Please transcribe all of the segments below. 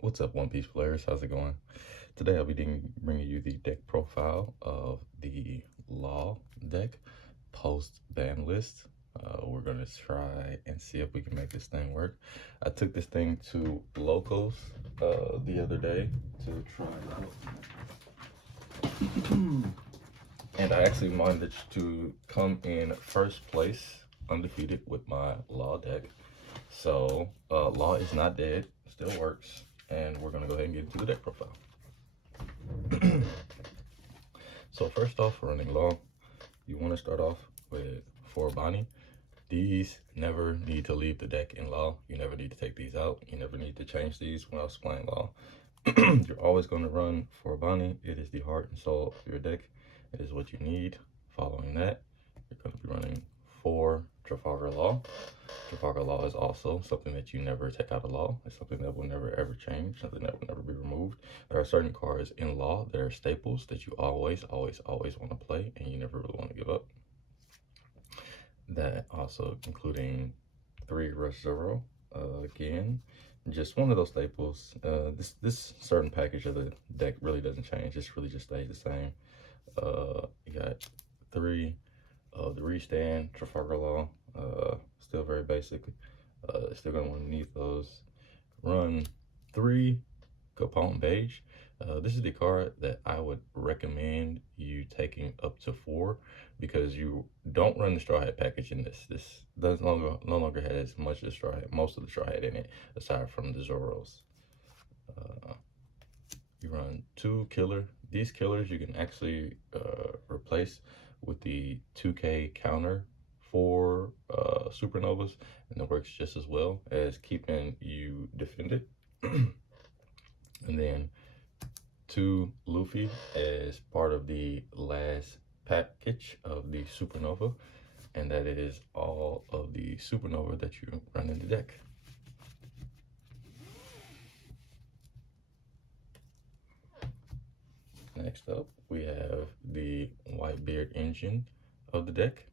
What's up, One Piece players? How's it going? Today I'll be bringing you the deck profile of the Law deck post Banlist. We're going to try and see if we can make this thing work. I took this thing to Locals the other day to try it out. And I actually managed to come in first place undefeated with my Law deck. So Law is not dead, still works. And we're gonna go ahead and get into the deck profile. So first off, for running Law, you want to start off with 4 Bonnie. These never need to leave the deck in Law. You never need to take these out. You never need to change these when I was playing Law. You're always going to run 4 Bonnie. It is the heart and soul of your deck. It is what you need. Following that, you're going to be running 4 Trafalgar Law. Trafalgar Law is also something that you never take out of Law. It's something that will never ever change, something that will never be removed. There are certain cards in Law that are staples that you always want to play and you never really want to give up. That also including 3 Rush Zero. Again, just one of those staples. This certain package of the deck really doesn't change. This really just stays the same. You got 3 of the Restand, Trafalgar Law, still very basic. Still gonna want to need those. Run 3 Capone Beige. This is the card that I would recommend you taking up to 4 because you don't run the Straw Hat package in this. This does no longer have as much of the Straw Hat, most of the Straw Hat in it, aside from the Zoros. You run 2 Killer. These killers you can actually replace with the 2K counter for Supernovas, and it works just as well as keeping you defended. And then 2 Luffy as part of the last package of the Supernova, and that is all of the Supernova that you run in the deck. Next up, we have the Whitebeard engine of the deck.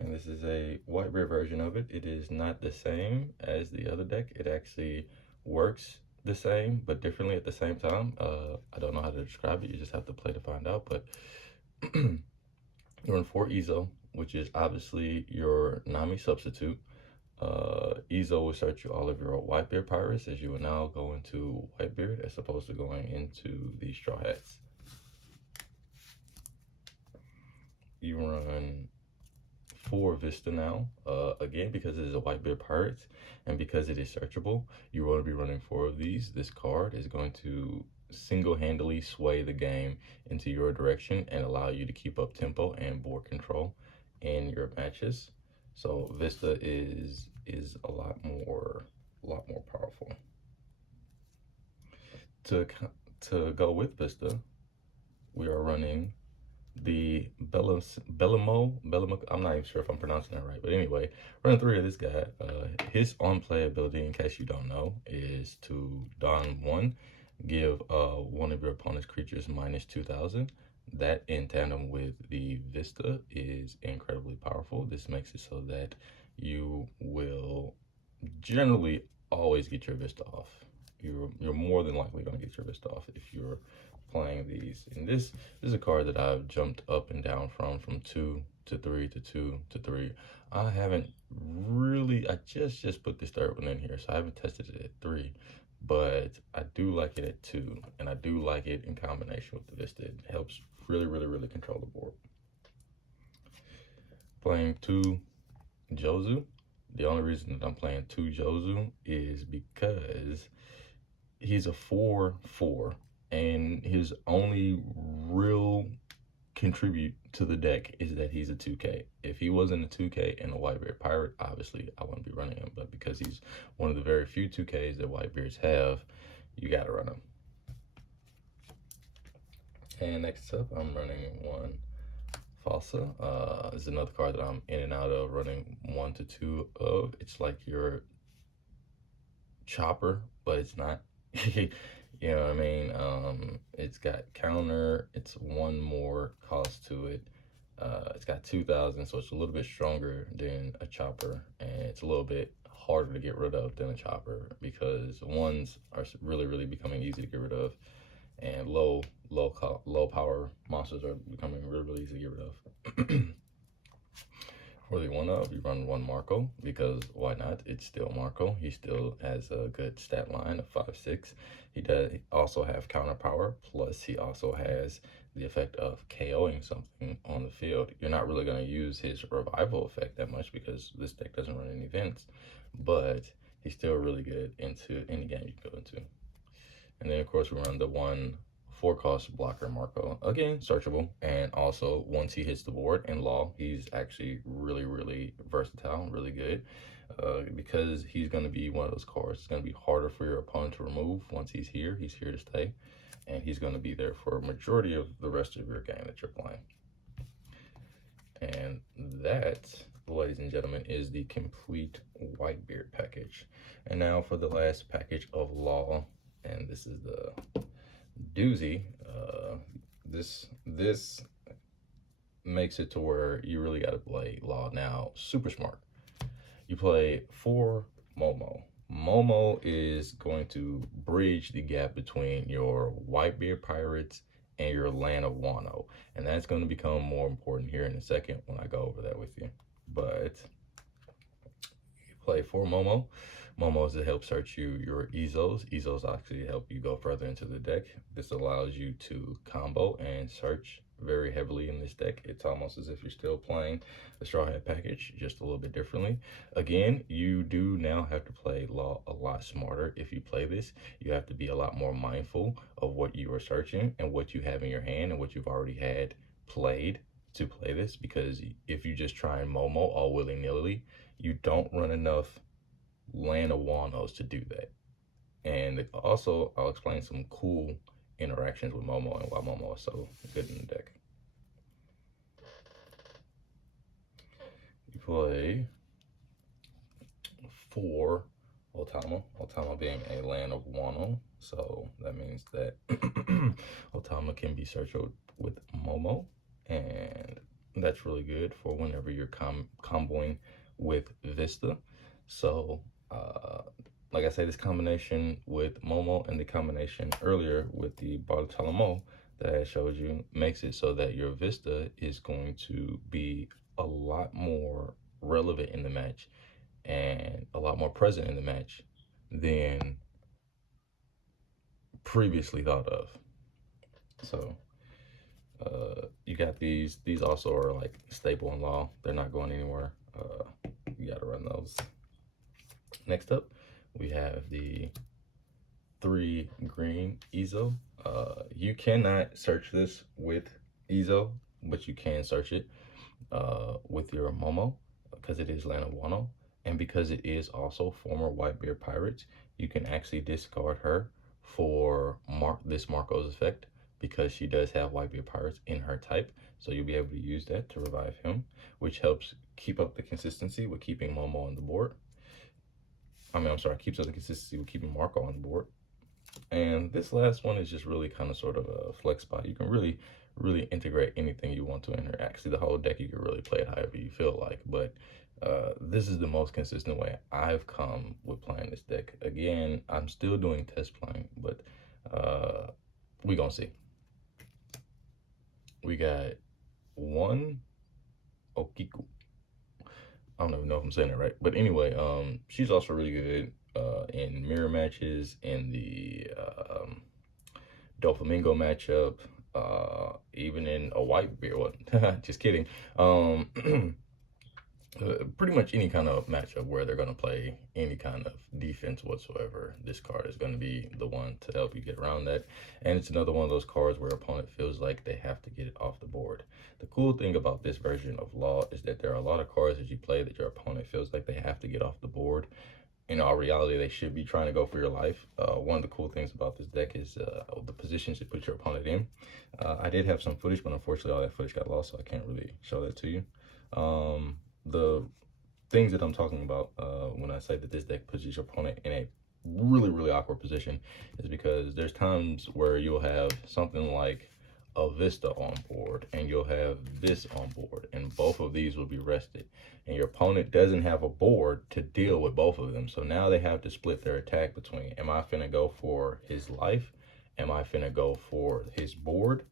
And this is a Whitebeard version of it. It is not the same as the other deck. It actually works the same, but differently at the same time. I don't know how to describe it. You just have to play to find out. But you're in 4 Ezo, which is obviously your Nami substitute. Ezo will search you all of your Whitebeard pirates, as you will now go into Whitebeard as opposed to going into the Straw Hats. You run 4 Vista now. Again, because it is a Whitebeard Pirates and because it is searchable, you want to be running 4 of these. This card is going to single-handedly sway the game into your direction and allow you to keep up tempo and board control in your matches. So Vista is a lot more powerful. To go with Vista, we are running the Bellamo, I'm not even sure if I'm pronouncing that right, but anyway, running 3 of this guy. His on-play ability, in case you don't know, is to don 1, give one of your opponent's creatures minus 2,000. That in tandem with the Vista is incredibly powerful. This makes it so that you will generally always get your Vista off. You're more than likely going to get your Vista off if you're playing these. And this is a card that I've jumped up and down from 2 to 3 to 2 to 3. I haven't really, I just put this 3rd one in here, so I haven't tested it at 3, but I do like it at 2, and I do like it in combination with the Vista. It helps really control the board. Playing 2 Jozu. The only reason that I'm playing 2 Jozu is because he's a 4/4, and his only real contribute to the deck is that he's a 2K. If he wasn't a 2K and a Whitebeard Pirate, obviously I wouldn't be running him, but because he's one of the very few 2Ks that Whitebeards have, you gotta run him. And next up, I'm running 1 Falsa. This is another card that I'm in and out of running 1 to 2 of. It's like your Chopper, but it's not. You know what I mean? It's got counter, it's 1 more cost to it. It's got 2,000, so it's a little bit stronger than a Chopper, and it's a little bit harder to get rid of than a chopper, because ones are really becoming easy to get rid of, and low power monsters are becoming really easy to get rid of. For the 1-up, you run 1 Marco, because why not? It's still Marco. He still has a good stat line of 5/6. He does also have counter power, plus he also has the effect of KOing something on the field. You're not really going to use his revival effect that much because this deck doesn't run any events, but he's still really good into any game you can go into. And then of course we run the 1 4-cost blocker Marco, again searchable, and also once he hits the board in law, he's actually really versatile, really good, because he's going to be one of those cards. It's going to be harder for your opponent to remove. Once he's here to stay, and he's going to be there for a majority of the rest of your game that you're playing. And that, ladies and gentlemen, is the complete Whitebeard package. And now for the last package of law, and this is the doozy. This makes it to where you really got to play law now super smart. You play 4 Momo. Momo is going to bridge the gap between your Whitebeard pirates and your land of Wano, and that's going to become more important here in a second when I go over that with you. But you play 4 Momo. Momos that help search you your Ezos. Ezos actually help you go further into the deck. This allows you to combo and search very heavily in this deck. It's almost as if you're still playing the Straw Hat package, just a little bit differently. Again, you do now have to play law a lot smarter. If you play this, you have to be a lot more mindful of what you are searching and what you have in your hand and what you've already had played to play this, because if you just try and Momo all willy-nilly, you don't run enough land of Wanos to do that. And also I'll explain some cool interactions with Momo and why Momo is so good in the deck. You play 4 Otama being a land of Wano, so that means that Otama can be searched with Momo, and that's really good for whenever you're comboing with Vista. So like I say, this combination with Momo and the combination earlier with the Bartolomeo that I showed you makes it so that your Vista is going to be a lot more relevant in the match and a lot more present in the match than previously thought of. So you got these also are like staple in law. They're not going anywhere. You got to run those. Next up, we have the 3 green Ezo. You cannot search this with Ezo, but you can search it with your Momo, because it is land of Wano, and because it is also former Whitebeard pirates, you can actually discard her for this Marco's effect, because she does have Whitebeard pirates in her type, so you'll be able to use that to revive him, which helps keep up the consistency with keeping Momo on the board. Keeps up the consistency with keeping Marco on the board. And this last one is just really kind of sort of a flex spot. You can really integrate anything you want to in here. Actually, the whole deck, you can really play it however you feel like, but this is the most consistent way I've come with playing this deck. Again, I'm still doing test playing, but we gonna see. We got 1 Okiku. I don't even know if I'm saying it right, but anyway, she's also really good in mirror matches, in the Doflamingo matchup, even in a Whitebeard one. Just kidding. Pretty much any kind of matchup where they're going to play any kind of defense whatsoever, this card is going to be the one to help you get around that. And it's another one of those cards where opponent feels like they have to get it off the board. The cool thing about this version of Law is that there are a lot of cards that you play that your opponent feels like they have to get off the board. In all reality, they should be trying to go for your life. One of the cool things about this deck is the positions you put your opponent in. I did have some footage, but unfortunately all that footage got lost, so I can't really show that to you. The things that I'm talking about when I say that this deck puts your opponent in a really awkward position is because there's times where you'll have something like a Vista on board, and you'll have this on board, and both of these will be rested. And your opponent doesn't have a board to deal with both of them. So now they have to split their attack between, am I finna go for his life? Am I finna go for his board?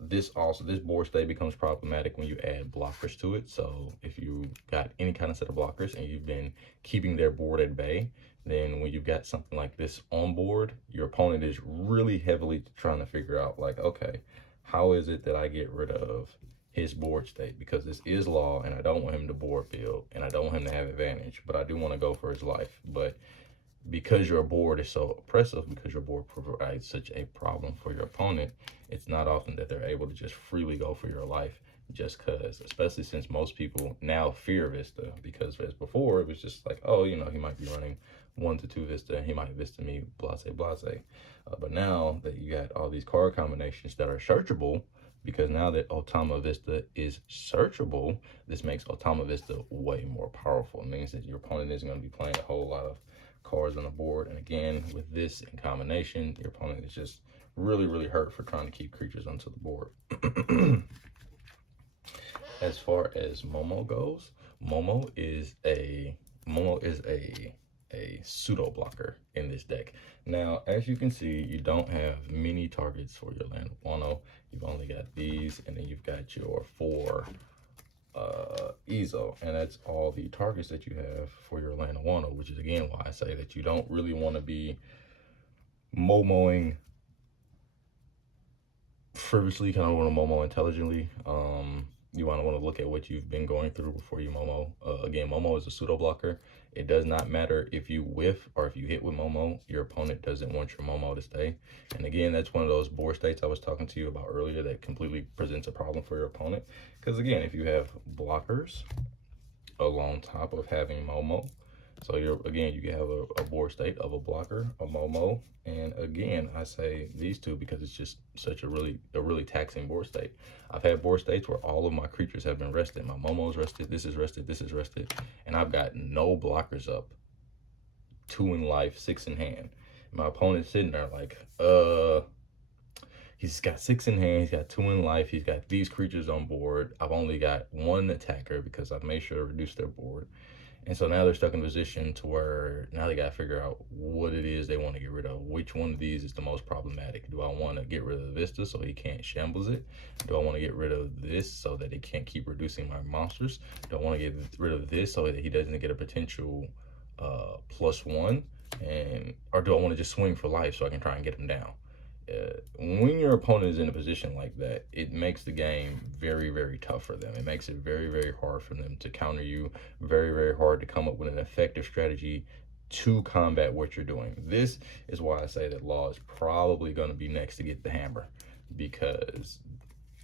This board state becomes problematic when you add blockers to it. So if you got any kind of set of blockers and you've been keeping their board at bay, then when you've got something like this on board, your opponent is really heavily trying to figure out, like, okay, how is it that I get rid of his board state? Because this is law, and I don't want him to board build, and I don't want him to have advantage, but I do want to go for his life. But because your board is so oppressive, because your board provides such a problem for your opponent, it's not often that they're able to just freely go for your life just because, especially since most people now fear Vista, because as before, it was just like, oh, you know, he might be running 1 to 2 Vista, and he might Vista me, blase, blase. But now that you got all these card combinations that are searchable, because now that Otama Vista is searchable, this makes Otama Vista way more powerful. It means that your opponent isn't going to be playing a whole lot of cards on the board. And again, with this in combination, your opponent is just really hurt for trying to keep creatures onto the board. As far as Momo goes, Momo is a pseudo blocker in this deck. Now, as you can see, you don't have many targets for your land of Wano. You've only got these, and then you've got your 4 Ezo, and that's all the targets that you have for your land of Wano, which is again why I say that you don't really want to be Momoing frivolously. Kind of want to Momo intelligently. You want to look at what you've been going through before you Momo. Again, Momo is a pseudo blocker. It does not matter if you whiff or if you hit with Momo, your opponent doesn't want your Momo to stay. And again, that's one of those board states I was talking to you about earlier that completely presents a problem for your opponent. Because again, if you have blockers along top of having Momo, so you have a board state of a blocker, a Momo, and again, I say these two because it's just such a really taxing board state. I've had board states where all of my creatures have been rested. My Momo's rested, this is rested, this is rested, and I've got no blockers up. 2 in life, 6 in hand. My opponent's sitting there like, he's got 6 in hand, he's got 2 in life, he's got these creatures on board. I've only got 1 attacker because I've made sure to reduce their board. And so now they're stuck in a position to where now they got to figure out what it is they want to get rid of. Which one of these is the most problematic? Do I want to get rid of the Vista so he can't shambles it? Do I want to get rid of this so that it can't keep reducing my monsters? Do I want to get rid of this so that he doesn't get a potential +1? Or do I want to just swing for life so I can try and get him down? When your opponent is in a position like that, it makes the game very tough for them. It makes it very hard for them to counter you, very hard to come up with an effective strategy to combat what you're doing. This is why I say that Law is probably going to be next to get the hammer, because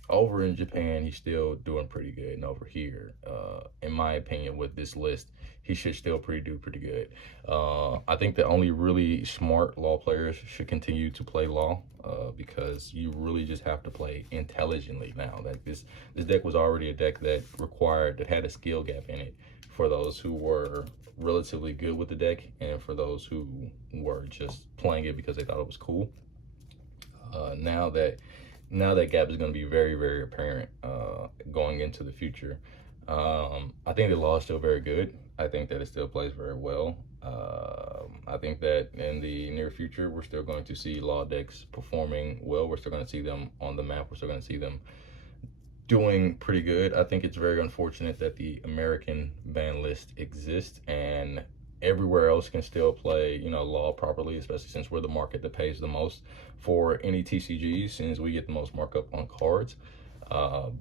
over in Japan, he's still doing pretty good. And over here, in my opinion, with this list, he should still do pretty good. I think that only really smart Law players should continue to play Law, because you really just have to play intelligently now. That this deck was already a deck that had a skill gap in it for those who were relatively good with the deck and for those who were just playing it because they thought it was cool. Now that gap is going to be very apparent going into the future. I think the Law is still very good. I think that it still plays very well. I think that in the near future, we're still going to see Law decks performing well. We're still going to see them on the map. We're still going to see them doing pretty good. I think it's very unfortunate that the American ban list exists and everywhere else can still play, Law properly, especially since we're the market that pays the most for any TCGs, since we get the most markup on cards. But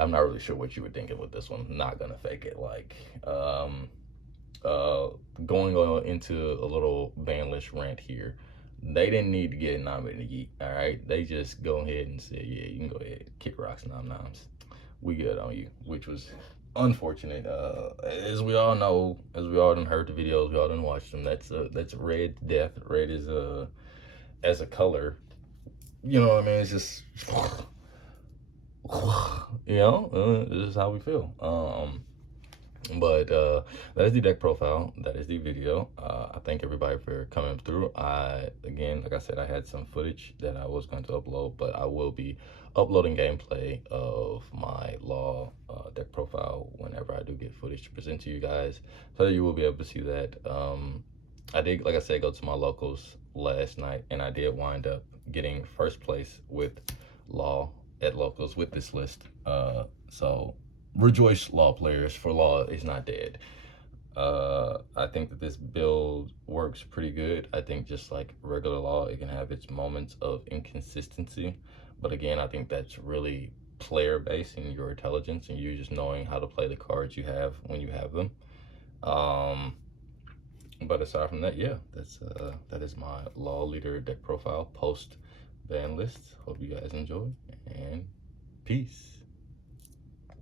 I'm not really sure what you would think of with this one. Not gonna fake it. Like, going on into a little ban list rant here. They didn't need to get Nami to Yeet, all right? They just go ahead and say, yeah, you can go ahead, kick rocks, nom-noms. We good on you, which was unfortunate. As we all know, as we all done heard the videos, we all done watched them, that's red death. Red is as a color, you know what I mean? It's just, this is how we feel. But that is the deck profile. That is the video. I thank everybody for coming through. Again, like I said, I had some footage that I was going to upload, but I will be uploading gameplay of my law deck profile whenever I do get footage to present to you guys, so that you will be able to see that. I did, like I said, go to my locals last night, and I did wind up getting first place with law at locals with this list. So rejoice, law players, for law is not dead. I think that this build works pretty good. I think just like regular law, it can have its moments of inconsistency, but again, I think that's really player based in your intelligence and you just knowing how to play the cards you have when you have them. Um, but aside from that, yeah, that is my law leader deck profile post ban list. Hope you guys enjoy, and peace.